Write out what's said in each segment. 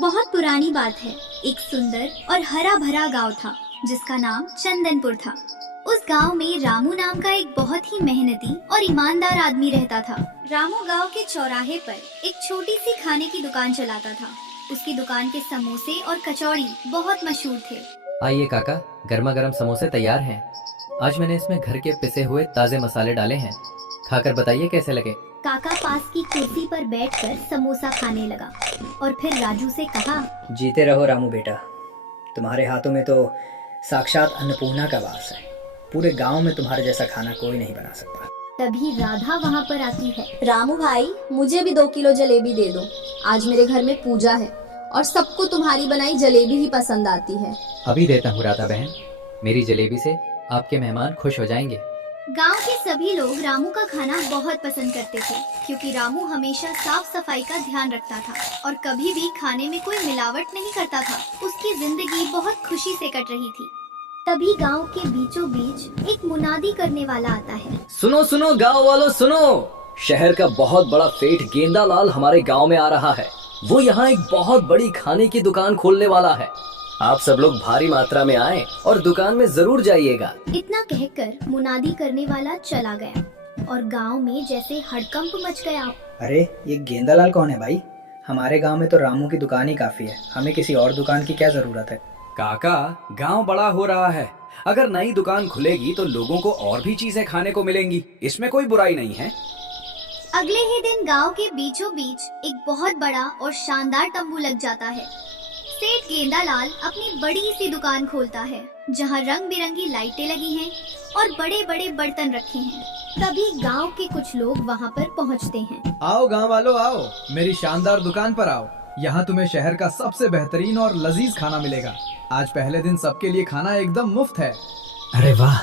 बहुत पुरानी बात है। एक सुंदर और हरा भरा गांव था जिसका नाम चंदनपुर था। उस गांव में रामू नाम का एक बहुत ही मेहनती और ईमानदार आदमी रहता था। रामू गांव के चौराहे पर एक छोटी सी खाने की दुकान चलाता था। उसकी दुकान के समोसे और कचौड़ी बहुत मशहूर थे। आइए काका, गर्मा गर्म समोसे तैयार हैं। आज मैंने इसमें घर के पिसे हुए ताजे मसाले डाले हैं। खाकर बताइए कैसे लगे। काका पास की कुर्सी पर बैठकर समोसा खाने लगा और फिर राजू से कहा, जीते रहो रामू बेटा, तुम्हारे हाथों में तो साक्षात अन्नपूर्णा का वास है। पूरे गांव में तुम्हारे जैसा खाना कोई नहीं बना सकता। तभी राधा वहाँ पर आती है। रामू भाई, मुझे भी 2 किलो जलेबी दे दो। आज मेरे घर में पूजा है और सबको तुम्हारी बनाई जलेबी ही पसंद आती है। अभी देता हूँ राधा बहन। मेरी जलेबी से आपके मेहमान खुश हो जाएंगे। गांव के सभी लोग रामू का खाना बहुत पसंद करते थे क्योंकि रामू हमेशा साफ सफाई का ध्यान रखता था और कभी भी खाने में कोई मिलावट नहीं करता था। उसकी जिंदगी बहुत खुशी से कट रही थी। तभी गांव के बीचों बीच एक मुनादी करने वाला आता है। सुनो सुनो गांव वालों सुनो, शहर का बहुत बड़ा सेठ गेंदालाल हमारे गांव में आ रहा है। वो यहाँ एक बहुत बड़ी खाने की दुकान खोलने वाला है। आप सब लोग भारी मात्रा में आए और दुकान में जरूर जाइएगा। इतना कहकर मुनादी करने वाला चला गया और गांव में जैसे हड़कंप मच गया। अरे ये गेंदालाल कौन है भाई? हमारे गांव में तो रामू की दुकान ही काफी है, हमें किसी और दुकान की क्या जरूरत है? काका, गांव बड़ा हो रहा है। अगर नई दुकान खुलेगी तो लोगों को और भी चीजें खाने को मिलेंगी, इसमें कोई बुराई नहीं है। अगले ही दिन गांव के बीचों बीच एक बहुत बड़ा और शानदार तंबू लग जाता है। सेठ गेंदालाल अपनी बड़ी सी दुकान खोलता है जहां रंग बिरंगी लाइटें लगी हैं और बड़े बड़े बर्तन रखे हैं। तभी गांव के कुछ लोग वहां पर पहुंचते हैं। आओ गांव वालों आओ, मेरी शानदार दुकान पर आओ। यहाँ तुम्हें शहर का सबसे बेहतरीन और लजीज खाना मिलेगा। आज पहले दिन सबके लिए खाना एकदम मुफ्त है। अरे वाह,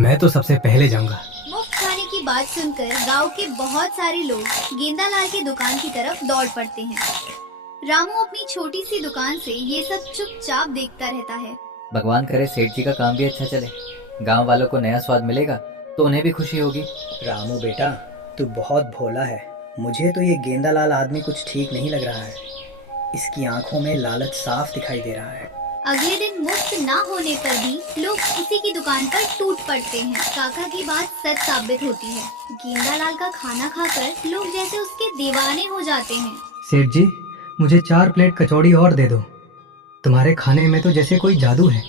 मैं तो सबसे पहले जाऊंगा। मुफ्त खाने की बात सुनकर गांव के बहुत सारे लोग गेंदालाल की दुकान की तरफ दौड़ पड़ते हैं। रामू अपनी छोटी सी दुकान से ये सब चुपचाप देखता रहता है। भगवान करे सेठ जी का काम भी अच्छा चले। गांव वालों को नया स्वाद मिलेगा तो उन्हें भी खुशी होगी। रामू बेटा, तू बहुत भोला है। मुझे तो ये गेंदालाल आदमी कुछ ठीक नहीं लग रहा है। इसकी आंखों में लालच साफ दिखाई दे रहा है। अगले दिन मुफ्त ना होने पर भी लोग उसी की दुकान पर टूट पड़ते हैं। काका की बात सच साबित होती है। गेंदालाल का खाना खाकर लोग जैसे उसके दीवाने हो जाते हैं। सेठ जी, मुझे 4 प्लेट कचौड़ी और दे दो। तुम्हारे खाने में तो जैसे कोई जादू है।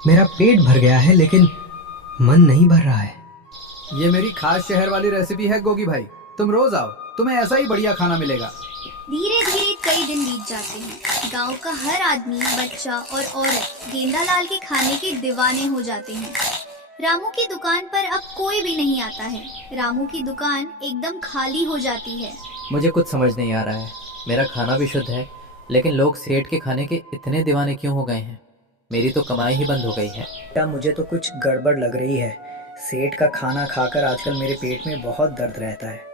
मेरा पेट भर गया है लेकिन मन नहीं भर रहा है। ये मेरी खास शहर वाली रेसिपी है गोगी भाई, तुम रोज आओ, तुम्हें ऐसा ही बढ़िया खाना मिलेगा। धीरे धीरे कई दिन बीत जाते हैं। गांव का हर आदमी, बच्चा और औरत गेंदालाल के खाने के दीवाने हो जाते हैं। रामू की दुकान पर अब कोई भी नहीं आता है। रामू की दुकान एकदम खाली हो जाती है। मुझे कुछ समझ नहीं आ रहा है। मेरा खाना भी शुद्ध है लेकिन लोग सेठ के खाने के इतने दीवाने क्यों हो गए हैं? मेरी तो कमाई ही बंद हो गई है। बेटा, मुझे तो कुछ गड़बड़ लग रही है। सेठ का खाना खाकर आजकल मेरे पेट में बहुत दर्द रहता है,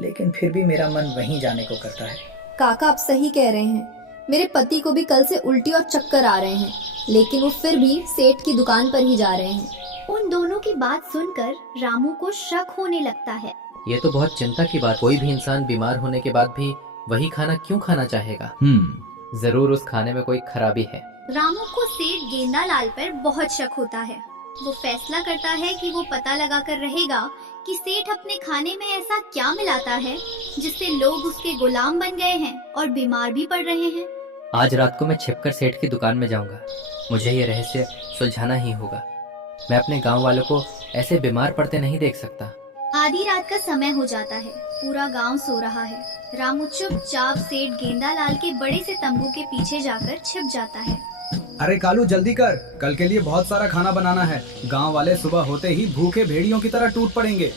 लेकिन फिर भी मेरा मन वहीं जाने को करता है। काका, आप सही कह रहे हैं। मेरे पति को भी कल से उल्टी और चक्कर आ रहे हैं, लेकिन वो फिर भी सेठ की दुकान पर ही जा रहे हैं। उन दोनों की बात सुनकर रामू को शक होने लगता है। ये तो बहुत चिंता की बात। कोई भी इंसान बीमार होने के बाद भी वही खाना क्यों खाना चाहेगा? जरूर उस खाने में कोई खराबी है। रामू को सेठ गेंदालाल पर बहुत शक होता है। वो फैसला करता है कि वो पता लगा कर रहेगा कि सेठ अपने खाने में ऐसा क्या मिलाता है जिससे लोग उसके गुलाम बन गए हैं और बीमार भी पड़ रहे हैं। आज रात को मैं छिपकर सेठ की दुकान में जाऊंगा। मुझे ये रहस्य सुलझाना ही होगा। मैं अपने गांव वालों को ऐसे बीमार पड़ते नहीं देख सकता। आधी रात का समय हो जाता है। पूरा गांव सो रहा है। रामू चुपचाप सेठ गेंदालाल के बड़े से तंबू के पीछे जाकर छिप जाता है। अरे कालू, जल्दी कर, कल के लिए बहुत सारा खाना बनाना है। गांव वाले सुबह होते ही भूखे भेड़ियों की तरह टूट पड़ेंगे।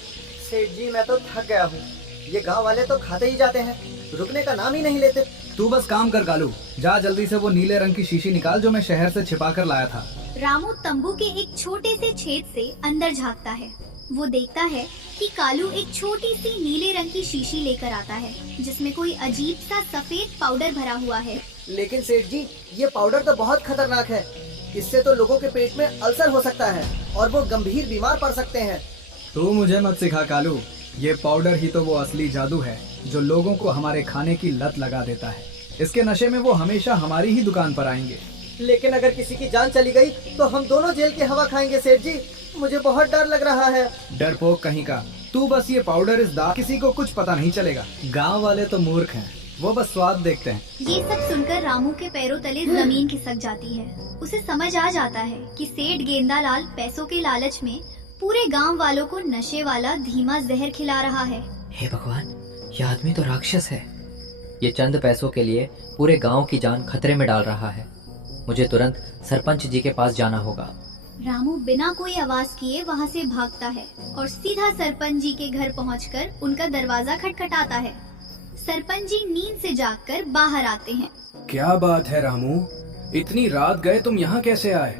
सेठ जी, मैं तो थक गया हूँ। ये गांव वाले तो खाते ही जाते हैं, रुकने का नाम ही नहीं लेते। तू बस काम कर कालू, जा जल्दी से वो नीले रंग की शीशी निकाल जो मैं शहर से छिपा कर लाया था। रामू तंबू के एक छोटे से छेद से अंदर झांकता है। वो देखता है कि कालू एक छोटी सी नीले रंग की शीशी लेकर आता है जिसमें कोई अजीब सा सफेद पाउडर भरा हुआ है। लेकिन सेठ जी, ये पाउडर तो बहुत खतरनाक है। इससे तो लोगों के पेट में अल्सर हो सकता है और वो गंभीर बीमार पड़ सकते हैं। तू मुझे मत सिखा कालू, ये पाउडर ही तो वो असली जादू है जो लोगों को हमारे खाने की लत लगा देता है। इसके नशे में वो हमेशा हमारी ही दुकान पर आएंगे। लेकिन अगर किसी की जान चली गई तो हम दोनों जेल की हवा खाएंगे सेठ जी। मुझे बहुत डर लग रहा है। डरपोक कहीं का, तू बस ये पाउडर इस दा किसी को कुछ पता नहीं चलेगा। गांव वाले तो मूर्ख हैं, वो बस स्वाद देखते हैं। ये सब सुनकर रामू के पैरों तले जमीन खिसक जाती है। उसे समझ आ जाता है कि सेठ गेंदालाल पैसों के लालच में पूरे गांव वालों को नशे वाला धीमा जहर खिला रहा है। हे भगवान, यह आदमी तो राक्षस है। ये चंद पैसों के लिए पूरे गांव की जान खतरे में डाल रहा है। मुझे तुरंत सरपंच जी के पास जाना होगा। रामू बिना कोई आवाज किए वहाँ से भागता है और सीधा सरपंच जी के घर पहुंचकर उनका दरवाजा खटखटाता है। सरपंच जी नींद से जागकर बाहर आते हैं। क्या बात है रामू, इतनी रात गए तुम यहाँ कैसे आए?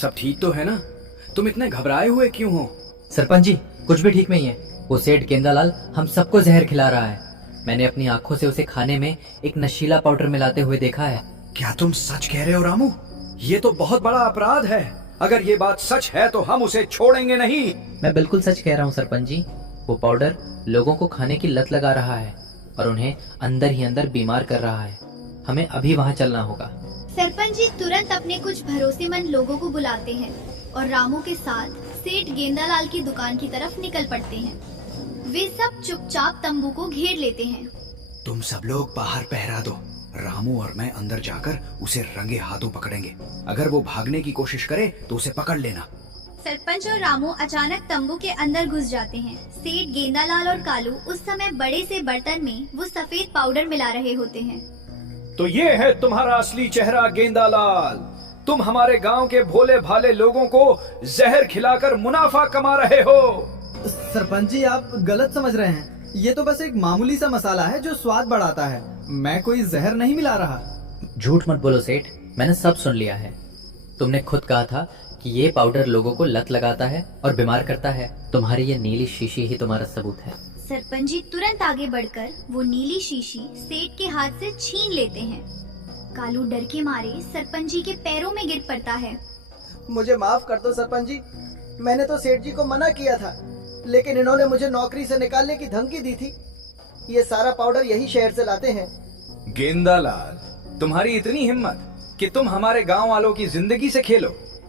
सब ठीक तो है ना? तुम इतने घबराए हुए क्यों हो? सरपंच जी, कुछ भी ठीक नहीं है। वो सेठ गेंदालाल हम सबको जहर खिला रहा है। मैंने अपनी आंखों से उसे खाने में एक नशीला पाउडर मिलाते हुए देखा है। क्या तुम सच कह रहे हो रामू? ये तो बहुत बड़ा अपराध है। अगर ये बात सच है तो हम उसे छोड़ेंगे नहीं। मैं बिल्कुल सच कह रहा हूँ सरपंच जी। वो पाउडर लोगों को खाने की लत लगा रहा है और उन्हें अंदर ही अंदर बीमार कर रहा है। हमें अभी वहाँ चलना होगा। सरपंच जी तुरंत अपने कुछ भरोसेमंद लोगों को बुलाते हैं और रामू के साथ सेठ गेंदालाल की दुकान की तरफ निकल पड़ते हैं। वे सब चुपचाप तंबू को घेर लेते हैं। तुम सब लोग बाहर पहरा दो। रामू और मैं अंदर जाकर उसे रंगे हाथों पकड़ेंगे। अगर वो भागने की कोशिश करे तो उसे पकड़ लेना। सरपंच और रामू अचानक तंबू के अंदर घुस जाते हैं। सेठ गेंदालाल और कालू उस समय बड़े से बर्तन में वो सफेद पाउडर मिला रहे होते हैं। तो ये है तुम्हारा असली चेहरा गेंदालाल। तुम हमारे गांव के भोले भाले लोगों को जहर खिलाकर मुनाफा कमा रहे हो। सरपंच जी, आप गलत समझ रहे हैं। ये तो बस एक मामूली सा मसाला है जो स्वाद बढ़ाता है। मैं कोई जहर नहीं मिला रहा। झूठ मत बोलो सेठ, मैंने सब सुन लिया है। तुमने खुद कहा था कि ये पाउडर लोगों को लत लगाता है और बीमार करता है। तुम्हारी ये नीली शीशी ही तुम्हारा सबूत है। सरपंच जी तुरंत आगे बढ़कर वो नीली शीशी सेठ के हाथ से छीन लेते हैं। कालू डर के मारे सरपंच जी के पैरों में गिर पड़ता है। मुझे माफ कर दो सरपंच जी। मैंने तो सेठ जी को मना किया था, लेकिन इन्होंने मुझे नौकरी से निकालने की धमकी दी थी। ये सारा पाउडर यही शहर से लाते हैं। गेंदालाल, तुम्हारी इतनी हिम्मत कि तुम हमारे गांव वालों की जिंदगी से खेलो।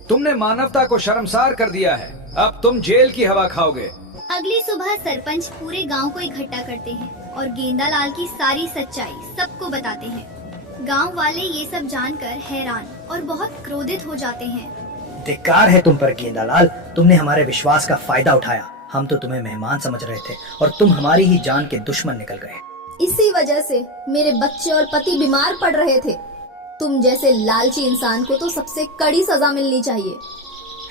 तुमने मानवता को शर्मसार कर दिया है। अब तुम जेल की हवा खाओगे। अगली सुबह सरपंच पूरे गांव को इकट्ठा करते हैं और गेंदालाल की सारी सच्चाई सबको बताते हैं। गांव वाले ये सब जानकर हैरान और बहुत क्रोधित हो जाते हैं। धिक्कार है तुम पर गेंदालाल, तुमने हमारे विश्वास का फायदा उठाया। हम तो तुम्हें मेहमान समझ रहे थे और तुम हमारी ही जान के दुश्मन निकल गए। इसी वजह से मेरे बच्चे और पति बीमार पड़ रहे थे। तुम जैसे लालची इंसान को तो सबसे कड़ी सजा मिलनी चाहिए।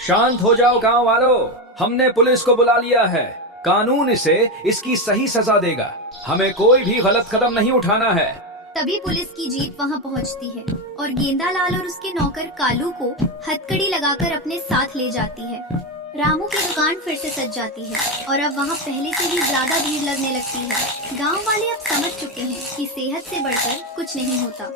शांत हो जाओ गांव वालों, हमने पुलिस को बुला लिया है। कानून इसे इसकी सही सजा देगा। हमें कोई भी गलत कदम नहीं उठाना है। तभी पुलिस की जीप वहां पहुंचती है और गेंदालाल और उसके नौकर कालू को हथकड़ी लगाकर अपने साथ ले जाती है। रामू की दुकान फिर से सज जाती है और अब वहां पहले से भी ज्यादा भीड़ लगने लगती है। गांव वाले अब समझ चुके हैं कि सेहत से बढ़कर कुछ नहीं होता।